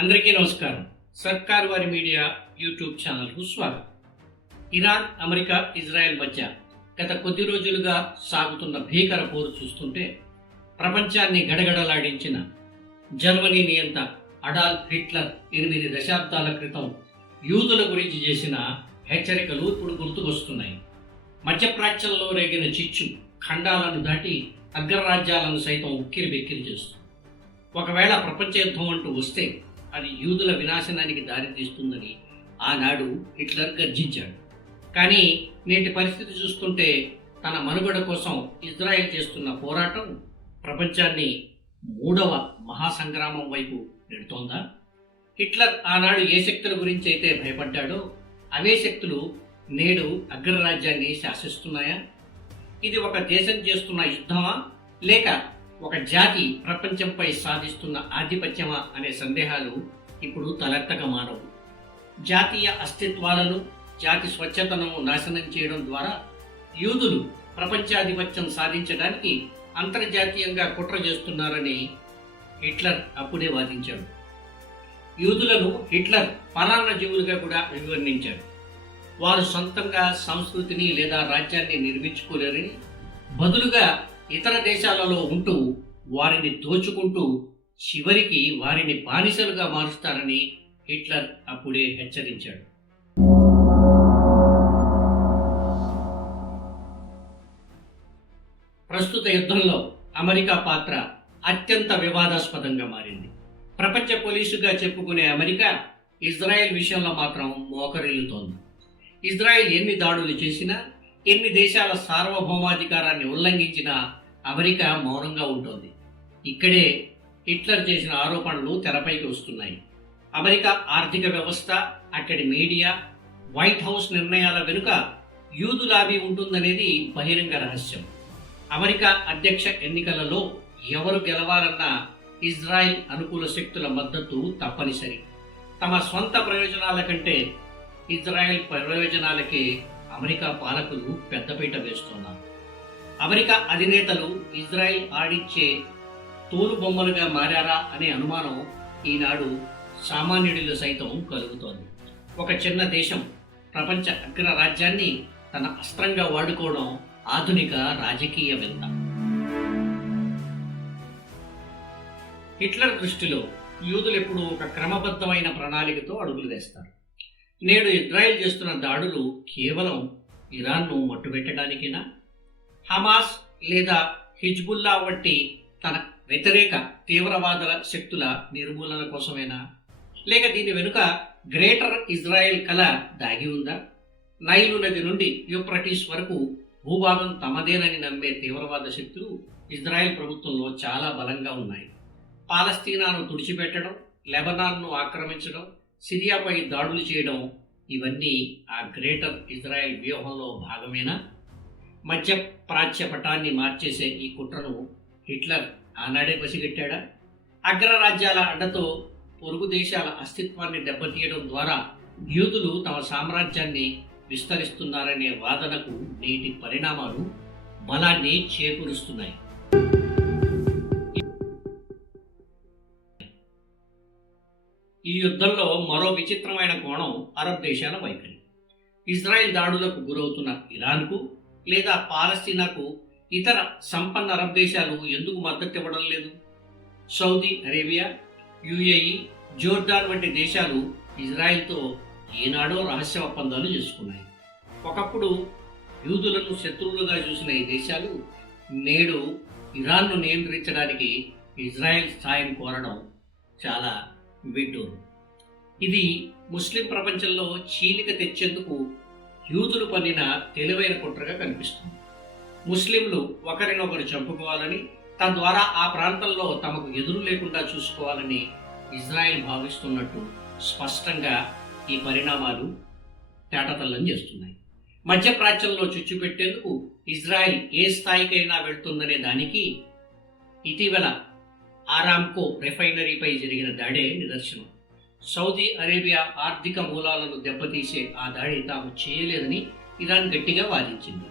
అందరికీ నమస్కారం. సర్కార్ వారి మీడియా యూట్యూబ్ ఛానల్కు స్వాగతం. ఇరాన్, అమెరికా, ఇజ్రాయెల్ మధ్య గత కొద్ది రోజులుగా సాగుతున్న భీకర పోరు చూస్తుంటే ప్రపంచాన్ని గడగడలాడించిన జర్మనీ నియంత అడాల్ఫ్ హిట్లర్ 8 దశాబ్దాల క్రితం యూదుల గురించి చేసిన హెచ్చరికలు ఇప్పుడు గుర్తుకొస్తున్నాయి. మధ్యప్రాచ్యంలో రేగిన చిచ్చు ఖండాలను దాటి అగ్రరాజ్యాలను సైతం ఉక్కిరిబిక్కిరి చేస్తుంది. ఒకవేళ ప్రపంచ యుద్ధం అంటూ వస్తే అది యూదుల వినాశనానికి దారితీస్తుందని ఆనాడు హిట్లర్ గర్జించాడు. కానీ నేటి పరిస్థితి చూస్తుంటే తన మనుగడ కోసం ఇజ్రాయెల్ చేస్తున్న పోరాటం ప్రపంచాన్ని 3వ మహాసంగ్రామం వైపు నెడుతోందా? హిట్లర్ ఆనాడు ఏ శక్తుల గురించి అయితే భయపడ్డాడో అవే శక్తులు నేడు అగ్రరాజ్యాన్ని శాసిస్తున్నాయా? ఇది ఒక దేశం చేస్తున్న యుద్ధమా, లేక ఒక జాతి ప్రపంచంపై సాధిస్తున్న ఆధిపత్యమా అనే సందేహాలు ఇప్పుడు తలెత్తక మానవు. జాతీయ అస్తిత్వాలను, జాతి స్వచ్ఛతను నాశనం చేయడం ద్వారా యూదులు ప్రపంచాధిపత్యం సాధించడానికి అంతర్జాతీయంగా కుట్ర చేస్తున్నారని హిట్లర్ అప్పుడే వాదించాడు. యూదులను హిట్లర్ పరాన్న జీవులుగా కూడా వివరించాడు. వారు సొంతంగా సంస్కృతిని లేదా రాజ్యాన్ని నిర్మించుకోలేరని, బదులుగా ఇతర దేశాలలో ఉంటూ వారిని దోచుకుంటూ చివరికి వారిని బానిసలుగా మారుస్తారని హిట్లర్ అప్పుడే హెచ్చరించాడు. ప్రస్తుత యుద్ధంలో అమెరికా పాత్ర అత్యంత వివాదాస్పదంగా మారింది. ప్రపంచ పోలీసుగా చెప్పుకునే అమెరికా ఇజ్రాయెల్ విషయంలో మాత్రం మోకరిల్లుతోంది. ఇజ్రాయెల్ ఎన్ని దాడులు చేసినా, ఎన్ని దేశాల సార్వభౌమాధికారాన్ని ఉల్లంఘించినా అమెరికా మౌనంగా ఉంటుంది. ఇక్కడే హిట్లర్ చేసిన ఆరోపణలు తెరపైకి వస్తున్నాయి. అమెరికా ఆర్థిక వ్యవస్థ, అక్కడి మీడియా, వైట్ హౌస్ నిర్ణయాల వెనుక యూదు లాబీ ఉంటుందనేది బహిరంగ రహస్యం. అమెరికా అధ్యక్ష ఎన్నికలలో ఎవరు గెలవాలన్నా ఇజ్రాయెల్ అనుకూల శక్తుల మద్దతు తప్పనిసరి. తమ స్వంత ప్రయోజనాల కంటే ఇజ్రాయెల్ ప్రయోజనాలకే అమెరికా పాలకులు పెద్దపీట వేస్తున్నారు. అమెరికా అధినేతలు ఇజ్రాయెల్ ఆడించే తోలుబొమ్మలుగా మారారా అనే అనుమానం ఈనాడు సామాన్యుడిలో సైతం కలుగుతోంది. ఒక చిన్న దేశం ప్రపంచ అగ్రరాజ్యాన్ని తన అస్త్రంగా వాడుకోవడం ఆధునిక రాజకీయ వింత. హిట్లర్ దృష్టిలో యూదులు ఎప్పుడూ ఒక క్రమబద్ధమైన ప్రణాళికతో అడుగులు వేస్తారు. నేడు ఇజ్రాయెల్ చేస్తున్న దాడులు కేవలం ఇరాన్ను మట్టుబెట్టడానికేనా? హమాస్ లేదా హిజ్బుల్లా వంటి తన వ్యతిరేక తీవ్రవాద శక్తుల నిర్మూలన కోసమేనా? లేక దీని వెనుక గ్రేటర్ ఇజ్రాయెల్ కళ దాగి ఉందా? నైలు నది నుండి యూఫ్రటీస్ వరకు భూభాగం తమదేనని నమ్మే తీవ్రవాద శక్తులు ఇజ్రాయెల్ ప్రభుత్వంలో చాలా బలంగా ఉన్నాయి. పాలస్తీనాను తుడిచిపెట్టడం, లెబనాన్ను ఆక్రమించడం, సిరియాపై దాడులు చేయడం, ఇవన్నీ ఆ గ్రేటర్ ఇజ్రాయెల్ వ్యూహంలో భాగమేనా? మధ్య ప్రాచ్య పటాన్ని మార్చేసే ఈ కుట్రను హిట్లర్ ఆనాడే పసిగట్టాడా? అగ్రరాజ్యాల అడ్డతో పొరుగు దేశాల అస్తిత్వాన్ని దెబ్బతీయడం ద్వారా యూదులు తమ సామ్రాజ్యాన్ని విస్తరిస్తున్నారనే వాదనకు నేటి పరిణామాలు బలాన్ని చేకూరుస్తున్నాయి. ఈ యుద్ధంలో మరో విచిత్రమైన కోణం అరబ్ దేశాల వైఖరి. ఇజ్రాయెల్ దాడులకు గురవుతున్న ఇరాన్కు లేదా పాలస్తీనాకు ఇతర సంపన్న అరబ్ దేశాలు ఎందుకు మద్దతు ఇవ్వడం లేదు? సౌదీ అరేబియా, యుఏఈ, జోర్డాన్ వంటి దేశాలు ఇజ్రాయెల్తో ఏనాడో రహస్య ఒప్పందాలు చేసుకున్నాయి. ఒకప్పుడు యూదులను శత్రువులుగా చూసిన ఈ దేశాలు నేడు ఇరాన్ను నియంత్రించడానికి ఇజ్రాయెల్ సాయం కోరడం చాలా విడ్డూరం. ఇది ముస్లిం ప్రపంచంలో చీలిక తెచ్చేందుకు యూదులు పన్నిన తెలివైన కుట్రగా కనిపిస్తుంది. ముస్లింలు ఒకరినొకరు చంపుకోవాలని, తద్వారా ఆ ప్రాంతంలో తమకు ఎదురు లేకుండా చూసుకోవాలని ఇజ్రాయెల్ భావిస్తున్నట్టు స్పష్టంగా ఈ పరిణామాలు తేటతల్లం చేస్తున్నాయి. మధ్యప్రాచ్యంలో చుచ్చుపెట్టేందుకు ఇజ్రాయెల్ ఏ స్థాయికైనా వెళ్తుందనే దానికి ఇటీవల ఆరామ్కో రిఫైనరీపై జరిగిన దాడే నిదర్శనం. సౌదీ అరేబియా ఆర్థిక మూలాలను దెబ్బతీసే ఆ దాడి తాము చేయలేదని ఇరాన్ గట్టిగా వాదించింది.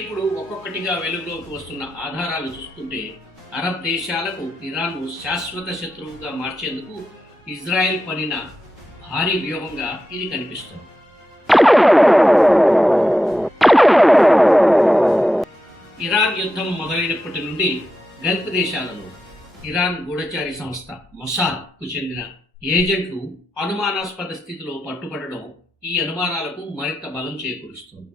ఇప్పుడు ఒక్కొక్కటిగా వెలుగులోకి వస్తున్న ఆధారాలు చూస్తుంటే అరబ్ దేశాలకు ఇరాన్ను శాశ్వత శత్రువుగా మార్చేందుకు ఇజ్రాయెల్ పనిన భారీ వ్యూహంగా ఇది కనిపిస్తుంది. ఇరాన్ యుద్ధం మొదలైనప్పటి నుండి గల్ఫ్ దేశాలలో ఇరాన్ గూఢచారి సంస్థ మొసాద్కు చెందిన ఏజెంట్లు అనుమానాస్పద స్థితిలో పట్టుబడడం ఈ అనుమానాలకు మరింత బలం చేకూరుస్తుంది.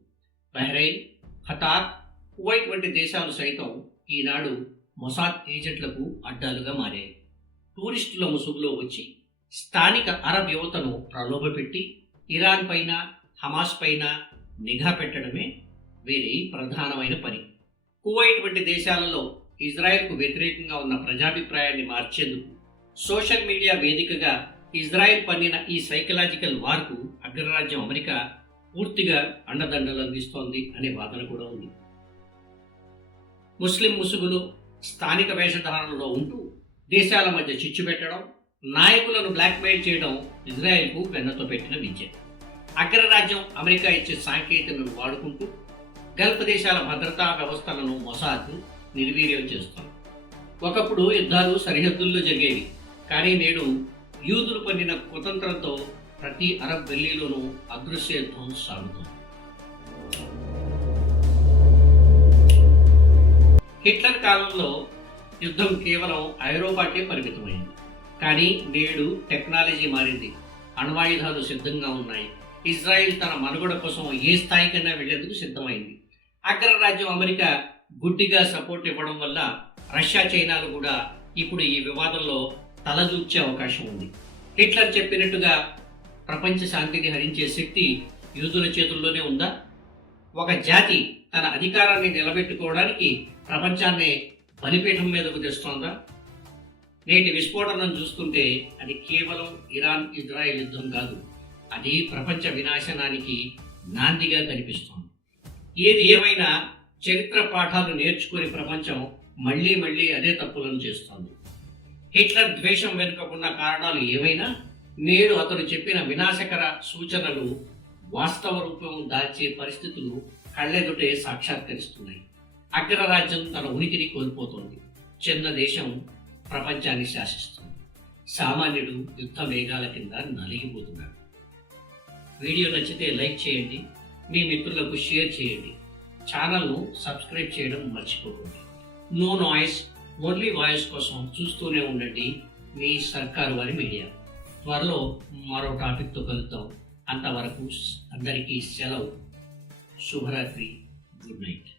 బహ్రెయిన్, ఖతార్, కువైట్ వంటి దేశాలు సైతం ఈనాడు మొసాద్ ఏజెంట్లకు అడ్డాలుగా మారాయి. టూరిస్టుల ముసుగులో వచ్చి స్థానిక అరబ్ యువతను ప్రలోభపెట్టి ఇరాన్ పైన, హమాస్ పైన నిఘా పెట్టడమే వీరి ప్రధానమైన పని. కువైట్ వంటి దేశాలలో ఇజ్రాయెల్కు వ్యతిరేకంగా ఉన్న ప్రజాభిప్రాయాన్ని మార్చేందుకు సోషల్ మీడియా వేదికగా ఇజ్రాయెల్ పన్నిన ఈ సైకలాజికల్ వార్కు అగ్రరాజ్యం అమెరికా పూర్తిగా అండదండలు అందిస్తోంది అనే వాదన కూడా ఉంది. ముస్లిం ముసుగులు, స్థానిక వేషధారణలో ఉంటూ దేశాల మధ్య చిచ్చు పెట్టడం, నాయకులను బ్లాక్మెయిల్ చేయడం ఇజ్రాయెల్కు వెన్నతో పెట్టిన విద్య. అగ్రరాజ్యం అమెరికా ఇచ్చే సాంకేతికతను వాడుకుంటూ గల్ఫ్ దేశాల భద్రతా వ్యవస్థలను మొసాద్ నిర్వీర్యం చేస్తుంది. ఒకప్పుడు యుద్ధాలు సరిహద్దుల్లో జరిగేవి, కానీ నేడు యూదులు పన్నిన కుతంత్రంతో ప్రతి అరబ్ గల్లీలోనూ అదృశ్య యుద్ధం సాగుతుంది. హిట్లర్ కాలంలో యుద్ధం కేవలం ఐరోపాకే పరిమితమైంది. కానీ నేడు టెక్నాలజీ మారింది, అణ్వాయుధాలు సిద్ధంగా ఉన్నాయి. ఇజ్రాయిల్ తన మనుగడ కోసం ఏ స్థాయికైనా వెళ్లేందుకు సిద్ధమైంది. అగ్రరాజ్యం అమెరికా గుడ్డిగా సపోర్ట్ ఇవ్వడం వల్ల రష్యా, చైనాలు కూడా ఇప్పుడు ఈ వివాదంలో తలదూర్చే అవకాశం ఉంది. హిట్లర్ చెప్పినట్టుగా ప్రపంచ శాంతిని హరించే శక్తి యూదుల చేతుల్లోనే ఉందా? ఒక జాతి తన అధికారాన్ని నిలబెట్టుకోవడానికి ప్రపంచాన్ని బలిపీఠం మీదకు తెస్తోందా? నేటి విస్ఫోటనం చూస్తుంటే అది కేవలం ఇరాన్ ఇజ్రాయెల్ యుద్ధం కాదు, అది ప్రపంచ వినాశనానికి నాందిగా కనిపిస్తోంది. ఏది ఏమైనా చరిత్ర పాఠాలు నేర్చుకుని ప్రపంచం మళ్లీ మళ్లీ అదే తప్పులను చేస్తోంది. హిట్లర్ ద్వేషం వెనుకకున్న కారణాలు ఏమైనా నేడు అతను చెప్పిన వినాశకర సూచనలు వాస్తవ రూపం దాల్చే పరిస్థితులు కళ్ళెదుటే సాక్షాత్కరిస్తున్నాయి. అగ్రరాజ్యం తన ఉనికిని కోల్పోతోంది. చిన్న దేశం ప్రపంచాన్ని శాసిస్తుంది. సామాన్యుడు యుద్ధ మేఘాల కింద నలిగిపోతున్నాడు. వీడియో నచ్చితే లైక్ చేయండి, మీ మిత్రులకు షేర్ చేయండి. ఛానల్ను సబ్స్క్రైబ్ చేయడం మర్చిపోకండి. నో నాయిస్, ఓన్లీ వాయిస్ కోసం చూస్తూనే ఉండండి మీ సర్కారు వారి మీడియా. త్వరలో మరో టాపిక్తో కలుద్దాం. అంతవరకు అందరికీ సెలవు. శుభరాత్రి. Good night.